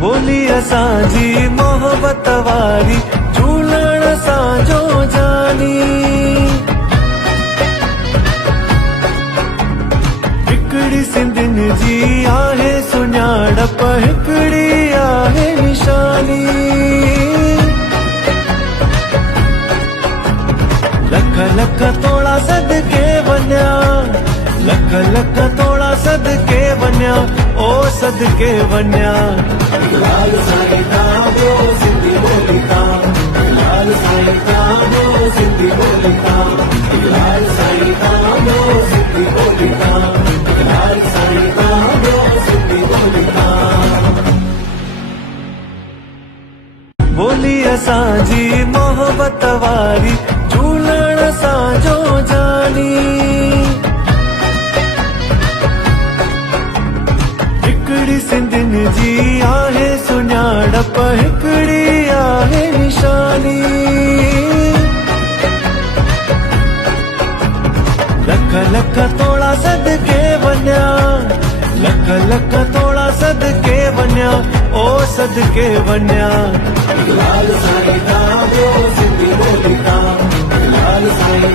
बोली असांजी मोहब्बत वारी झूलण असांजो जानी। हिकड़ी सिंधियुनि जी आहे सुञाणप, हिकड़ी आहे निशानी। लख लख तोड़ा सदके वञा, लख लख तोड़ा सदके वञा, ओ सदके वञा। लाल साईं तांजो सिंधी ॿोली तां, लाल साईं तांजो सिंधी ॿोली तां, लाल साईं तांजो सिंधी ॿोली तां, लाल साईं तांजो सिंधी ॿोली तां। बोली असांजी मोहब्बत वारी झूलण असांजो जानी। हिकड़ी सिंधियुनि जी आहे सुञाणप, हिकड़ी आहे निशानी। लख लख तोड़ा सदके वञा, लख लख तोड़ा सदके वञा, ओ सदके वञा। लाल साईं तांजो सिंधी ॿोली तां, लाल साईं